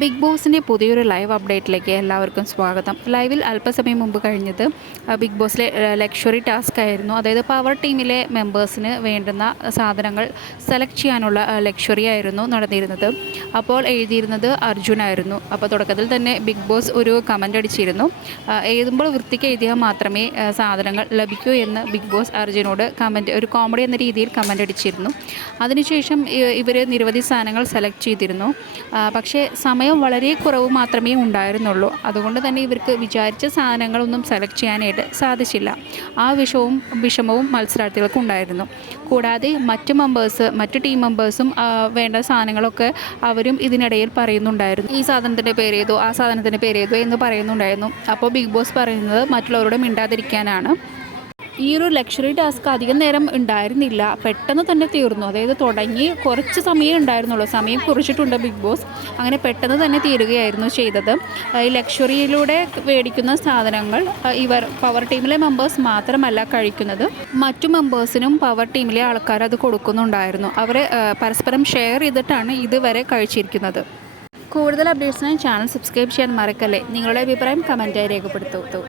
Big ബോസിന്റെ പുതിയൊരു live അപ്ഡേറ്റിലേക്ക് എല്ലാവർക്കും സ്വാഗതം. ലൈവിൽ അല്പസമയം മുമ്പ് കഴിഞ്ഞത് ബിഗ് ബോസിലെ ലക്ഷറി ടാസ്ക് ആയിരുന്നു. അതായത് പവർ ടീമിലെ മെമ്പേഴ്സിന് വേണ്ടുന്ന സാധനങ്ങൾ സെലക്ട് ചെയ്യാനുള്ള ലക്ഷറി ആയിരുന്നു നടന്നിരുന്നത്. അപ്പോൾ എഴുതിയിരുന്നത് അർജുനായിരുന്നു അപ്പോൾ തുടക്കത്തിൽ തന്നെ ബിഗ് ബോസ് ഒരു കമന്റ് അടിച്ചിരുന്നു. എഴുതുമ്പോൾ വൃത്തിക്ക് എഴുതിയാൽ മാത്രമേ സാധനങ്ങൾ ലഭിക്കൂ എന്ന് ബിഗ് ബോസ് അർജുനോട് കമന്റ് ഒരു കോമഡി എന്ന രീതിയിൽ കമന്റ് അടിച്ചിരുന്നു. അതിനുശേഷം ഇവർ നിരവധി സാധനങ്ങൾ സെലക്ട് ചെയ്തിരുന്നു. പക്ഷേ സമയം വളരെ കുറവ് മാത്രമേ ഉണ്ടായിരുന്നുള്ളൂ. അതുകൊണ്ട് തന്നെ ഇവർക്ക് വിചാരിച്ച സാധനങ്ങളൊന്നും സെലക്ട് ചെയ്യാനായിട്ട് സാധിച്ചില്ല. ആ വിഷവും വിഷമവും മത്സരാർത്ഥികൾക്ക് ഉണ്ടായിരുന്നു. കൂടാതെ മറ്റ് മെമ്പേഴ്സ് മറ്റ് ടീം മെമ്പേഴ്സും വേണ്ട സാധനങ്ങളൊക്കെ അവരും ഇതിനിടയിൽ പറയുന്നുണ്ടായിരുന്നു. ഈ സാധനത്തിന്റെ പേരേതോ ആ സാധനത്തിന്റെ പേരേതോ എന്ന് പറയുന്നുണ്ടായിരുന്നു. അപ്പോൾ ബിഗ് ബോസ് പറയുന്നത് മറ്റുള്ളവരോട് മിണ്ടാതിരിക്കാനാണ്. ഈ ഒരു ലക്ഷറി ടാസ്ക് അധികം നേരം ഉണ്ടായിരുന്നില്ല. പെട്ടെന്ന് തന്നെ തീർന്നു. അതായത് തുടങ്ങി കുറച്ച് സമയം ഉണ്ടായിരുന്നുള്ളൂ. സമയം കുറിച്ചിട്ടുണ്ട് ബിഗ് ബോസ് അങ്ങനെ പെട്ടെന്ന് തന്നെ തീരുകയായിരുന്നു ചെയ്തത്. ഈ ലക്ഷറിയിലൂടെ മേടിക്കുന്ന സാധനങ്ങൾ ഇവർ പവർ ടീമിലെ മെമ്പേഴ്സ് മാത്രമല്ല കഴിക്കുന്നത്. മറ്റു മെമ്പേഴ്സിനും പവർ ടീമിലെ ആൾക്കാർ അത് കൊടുക്കുന്നുണ്ടായിരുന്നു. അവർ പരസ്പരം ഷെയർ ചെയ്തിട്ടാണ് ഇതുവരെ കഴിച്ചിരിക്കുന്നത്. കൂടുതൽ അപ്ഡേറ്റ്സിനായി ചാനൽ സബ്സ്ക്രൈബ് ചെയ്യാൻ മറക്കല്ലേ? നിങ്ങളുടെ അഭിപ്രായം കമന്റായി രേഖപ്പെടുത്തൂ.